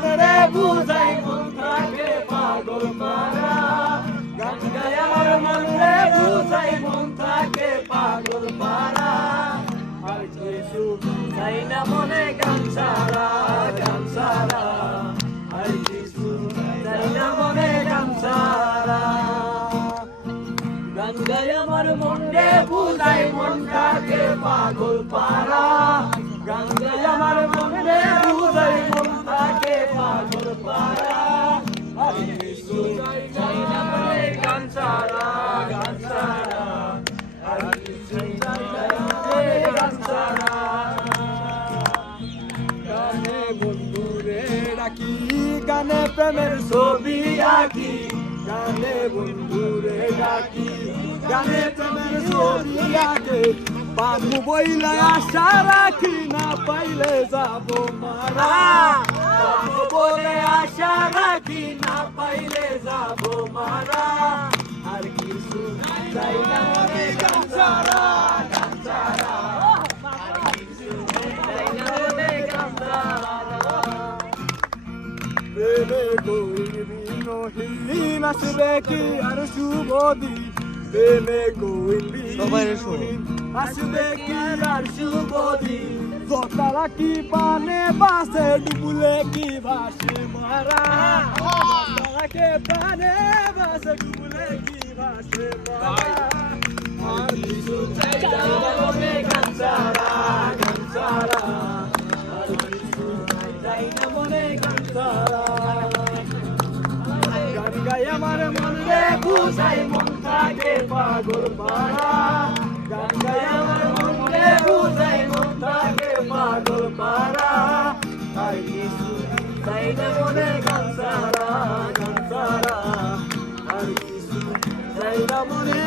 মনে বুঝাই মন থাকে পাগল পারা গান গাই আমার মনে বুঝাই মন থাকে পাগল পারা আর না মনে গান সারা গান সারা আর বুঝাই মন ডাকি গানে প্রেমের ছবি আঁকি। গানে বন্ধুরে ডাকি, গানে প্রেমের ছবি আঁকে। বাবু বইলে আশা রাখি, না পাইলে যাব মারা। বাবু বলে আশা রাখি, না পাইলে যাব কইবিহীন আসবে কি আর শুভ দিন প্রেমে কইবিহীন আসবে কি আর শুভ দিন জতারা কি পানে বাসে ডুবলে কি ভাসে মারা জতারা কে পানে বাসে ডুবলে কি ভাসে মারা আমার মনে বুঝাই মন থাকে পাগল পারা গান গাই আমার মনে বুঝাই মন পাগল পারা আর কিছু চাই না মনে গান সারা গান সারা। আর কিছু চাই না মনে